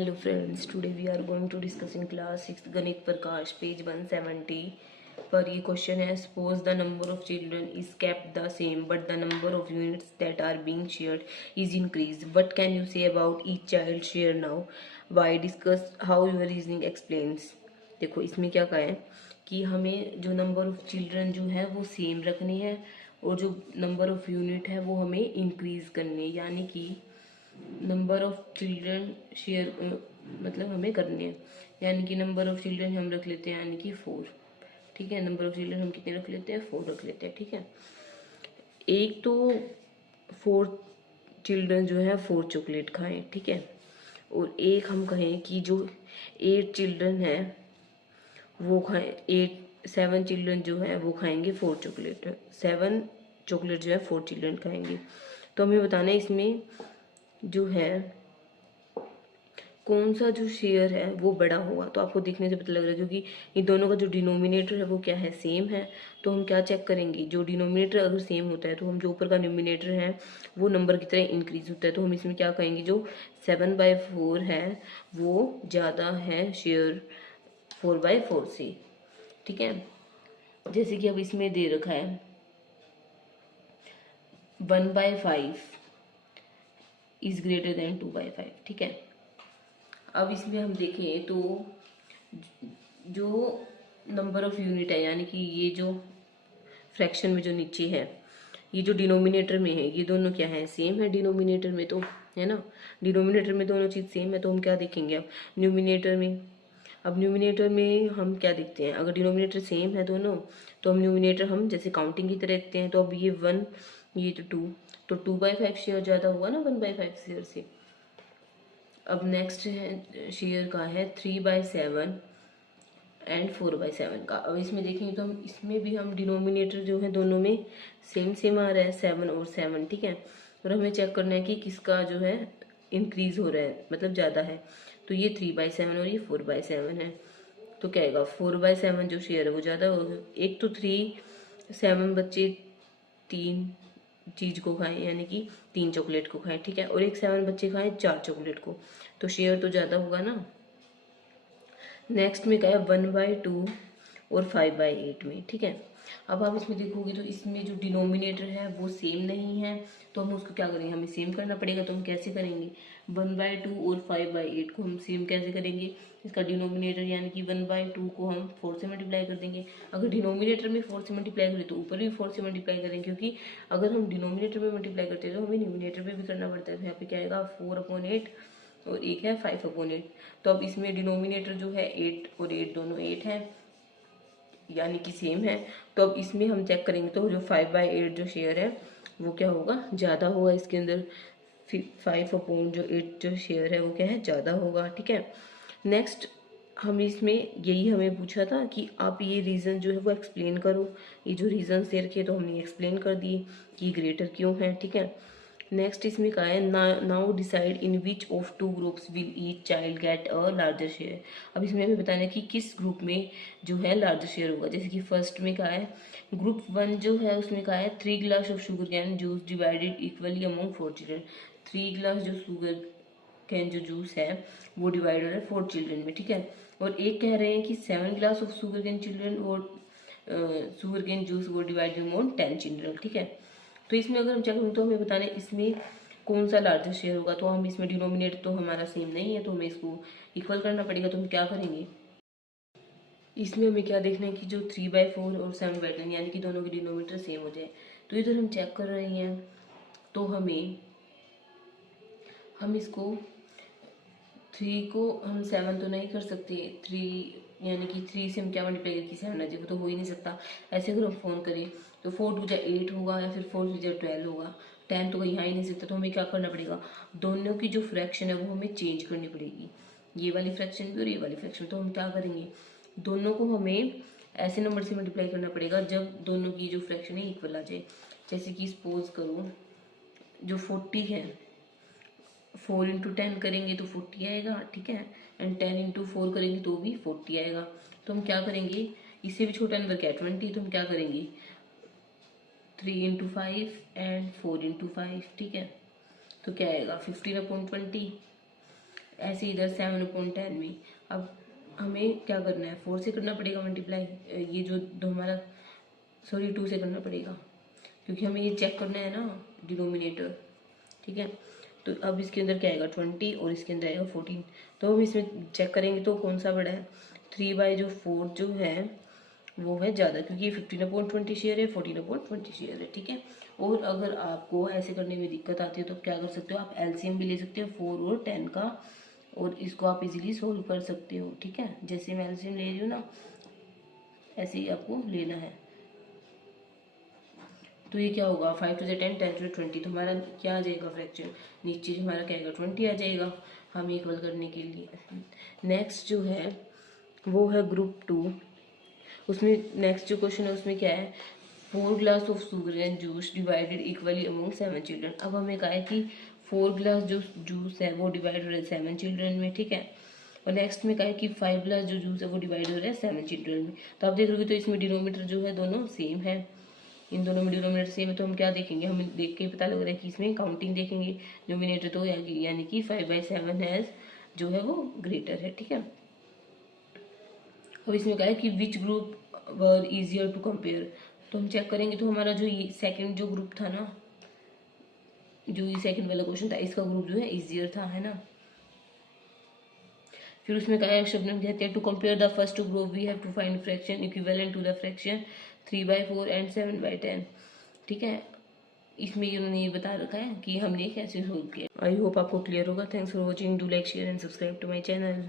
Hello friends, today we are going to discuss in class 6th Ganit Prakash page 170 पर ये question है suppose the number of children is kept the same but the number of units that are being shared is increased. What can you say about each child share now? Why? Discuss how your reasoning explains. देखो इसमें क्या कहा है कि हमें जो number of children जो है वो सेम रखनी है और जो नंबर ऑफ यूनिट है वो हमें इंक्रीज करनी है, यानी कि नंबर ऑफ चिल्ड्रन शेयर मतलब हमें करने हैं, यानी कि नंबर ऑफ चिल्ड्रन हम रख लेते हैं यानी कि 4। ठीक है, नंबर ऑफ चिल्ड्रन हम कितने रख लेते हैं, 4 रख लेते हैं। ठीक है, एक तो 4 चिल्ड्रन जो है 4 चॉकलेट खाएं, ठीक है, और एक हम कहें कि जो 8 चिल्ड्रन है वो खाएं, 7 चिल्ड्रन जो है वो खाएंगे 4 चॉकलेट, 7 चॉकलेट जो है 4 चिल्ड्रन खाएंगे। तो हमें बताना है इसमें जो है कौन सा जो शेयर है वो बड़ा होगा। तो आपको देखने से पता लग रहा है क्योंकि इन दोनों का जो डिनोमिनेटर है वो क्या है, सेम है। तो हम क्या चेक करेंगे, जो डिनोमिनेटर अगर सेम होता है तो हम जो ऊपर का न्यूमिनेटर है वो नंबर की तरह इंक्रीज होता है। तो हम इसमें क्या कहेंगे, जो 7/4 है वो ज़्यादा है शेयर 4/4 से। ठीक है, जैसे कि अब इसमें दे रखा है 1/5 इज ग्रेटर देन 2/5। ठीक है, अब इसमें हम देखें तो जो नंबर ऑफ यूनिट है, यानी कि ये जो फ्रैक्शन में जो नीचे है, ये जो डिनोमिनेटर में है, ये दोनों क्या है, सेम है डिनोमिनेटर में, तो है ना, डिनोमिनेटर में दोनों चीज़ सेम है। तो हम क्या देखेंगे अब न्यूमिनेटर में, अब न्यूमिनेटर में हम क्या देखते हैं, अगर डिनोमिनेटर सेम है दोनों तो हम न्यूमिनेटर हम जैसे काउंटिंग की तरह देखते हैं। तो अब ये 1 ये तो 2, तो 2/5 शेयर ज़्यादा होगा ना 1/5 शेयर से। अब नेक्स्ट है शेयर का है 3/7 एंड 4/7 का। अब इसमें देखेंगे तो हम इसमें भी हम डिनोमिनेटर जो है दोनों में सेम सेम आ रहा है 7 और 7। ठीक है, और हमें चेक करना है कि किसका जो है इंक्रीज हो रहा है, मतलब ज़्यादा है। तो ये 3/7 और ये 4/7 है, तो क्या आएगा 4/7 जो शेयर है वो ज़्यादा होगा। एक तो 7 बच्चे 3 चीज़ को खाएं, यानी कि 3 चॉकलेट को खाएं, ठीक है, और 7 बच्चे खाएं 4 चॉकलेट को, तो शेयर तो ज़्यादा होगा ना। नेक्स्ट में क्या है 1/2 और 5/8 में। ठीक है, अब आप इसमें देखोगे तो इसमें जो डिनोमिनेटर है वो सेम नहीं है, तो हम उसको क्या करेंगे, हमें सेम करना पड़ेगा। तो हम कैसे करेंगे, 1/2 और 5/8 को हम सेम कैसे करेंगे, इसका डिनोमिनेटर यानी कि 1/2 को हम 4 से मल्टीप्लाई कर देंगे। अगर डिनोमिनेटर में 4 से मल्टीप्लाई करें तो ऊपर भी 4 से मल्टीप्लाई करें, क्योंकि अगर हम डिनोमिनेटर में मल्टीप्लाई करते हैं तो हमें न्यूमिनेटर में भी करना पड़ता है। तो यहाँ पे क्या आएगा 4/8 और एक है 5/8। तो अब इसमें डिनोमिनेटर जो है 8 और 8 दोनों 8 है, यानी कि सेम है। तो अब इसमें हम चेक करेंगे तो जो 5/8 जो शेयर है वो क्या होगा, ज़्यादा होगा इसके अंदर। 5/8 जो शेयर है वो क्या है, ज़्यादा होगा। ठीक है, नेक्स्ट हम इसमें यही हमें पूछा था कि आप ये रीज़न जो है वो एक्सप्लेन करो। ये जो रीज़न दे रखे तो हमने एक्सप्लेन कर दिए कि ग्रेटर क्यों है। ठीक है, नेक्स्ट इसमें कहा है now decide in which of 2 groups will each child get a larger share. अब इसमें हमें बताना है कि किस ग्रुप में जो है लार्जर शेयर होगा। जैसे कि फर्स्ट में कहा है ग्रुप 1 जो है उसमें कहा है 3 glass of sugar cane juice divided equally among 4 children. 3 glass जो शुगर कैन जो जूस है वो डिवाइड हो रहा है 4 चिल्ड्रन में। ठीक है, और एक कह रहे हैं कि 7 glass of sugar cane children और शुगर कैन जूस वो डिवाइड अमंग 10 चिल्ड्रन। ठीक है, तो इसमें अगर हम चेक करें तो हमें बताना है इसमें कौन सा लार्जर शेयर होगा। तो हम इसमें डिनोमिनेटर तो हमारा सेम नहीं है तो हमें इसको इक्वल करना पड़ेगा। तो हम क्या करेंगे, इसमें हमें क्या देखना है कि जो 3/4 और 7/10 यानी कि दोनों के डिनोमिनेटर सेम हो जाए। तो इधर हम चेक कर रहे हैं तो हम इसको 3 को हम 7 तो नहीं कर सकते, 3 यानी कि 3 से हम क्या मल्टीप्लाई करके 7 आ जाएगा, तो हो ही नहीं सकता। ऐसे अगर हम फोन करें तो 4 2 8 होगा या फिर 4 3 12 होगा, 10 तो कहीं आ ही नहीं सकता। तो हमें क्या करना पड़ेगा, दोनों की जो फ्रैक्शन है वो हमें चेंज करनी पड़ेगी, ये वाली फ्रैक्शन भी और ये वाली फ्रैक्शन। तो हम क्या करेंगे, दोनों को हमें ऐसे नंबर से मल्टीप्लाई करना पड़ेगा जब दोनों की जो फ्रैक्शन है इक्वल आ जाए। जैसे कि सपोज करो जो 40 है 4 × 10 करेंगे तो 40 आएगा। ठीक है, एंड 10 × 4 करेंगे तो भी 40 आएगा। तो हम क्या करेंगे, इससे भी छोटा नंबर क्या है 20, तो हम क्या करेंगे 3 × 5 एंड 4 × 5। ठीक है, तो क्या आएगा 15/20 ऐसे इधर 7/10 में। अब हमें क्या करना है, 4 से करना पड़ेगा मल्टीप्लाई, ये जो दो हमारा, सॉरी 2 से करना पड़ेगा, क्योंकि हमें ये चेक करना है ना डिनोमिनेटर, ठीक है। तो अब इसके अंदर क्या आएगा 20 और इसके अंदर आएगा 14। तो हम इसमें चेक करेंगे तो कौन सा बड़ा है, 3/4 जो है वो है ज़्यादा, क्योंकि ये 15/20 शेयर है, 14/20 शेयर है, ठीक है। और अगर आपको ऐसे करने में दिक्कत आती है तो क्या कर सकते हो, आप एलसीएम भी ले सकते हो 4 और 10 का, और इसको आप इजीली सोल्व कर सकते हो, ठीक है। जैसे मैं एलसीएम ले रही हूँ ना, ऐसे ही आपको लेना है। तो ये क्या होगा, 5 to the 10, 10 to the 20, तो हमारा क्या आ जाएगा फ्रैक्शन, नीचे हमारा क्या आएगा 20 आ जाएगा, हम इक्वल करने के लिए। नेक्स्ट जो है वो है ग्रुप 2। उसमें नेक्स्ट जो क्वेश्चन है उसमें क्या है, 4 glass of sugar and juice divided equally among 7 children. अब हमें कहा है कि 4 ग्लास जो जूस है वो डिवाइड हो रहा है 7 चिल्ड्रन में, ठीक है। और नेक्स्ट में कहा है कि 5 ग्लास जो जूस है वो डिवाइड हो रहा है 7 चिल्ड्रन में। तो आप देख रहे हो तो इसमें डिनोमीटर जो है दोनों सेम है, इन दोनों में डिनोमिनेटर सेम है, तो हम क्या देखेंगे, हमें देख के पता लग रहा है कि इसमें काउंटिंग देखेंगे, डिनोमिनेटर तो यानी कि 5/7 है जो है वो ग्रेटर है, ठीक है। अब इसमें क्या है कि which group were easier to compare, तो हम चेक करेंगे तो हमारा जो ये सेकंड जो ग्रुप था ना, जो ये सेकंड वाला क्वेश्चन था, इसका ग्रुप जो है इजियर था, है ना। फिर उसमें क्या है, शब्द में कहते हैं to compare the first two group we have to find fraction equivalent to the fraction 3/4 and 7/10, ठीक है। इसमें उन्होंने ये बता रखा है कि हमने कैसे सोल्व किया। आई होप आपको क्लियर होगा। Thanks for watching, do like share and subscribe to my channel.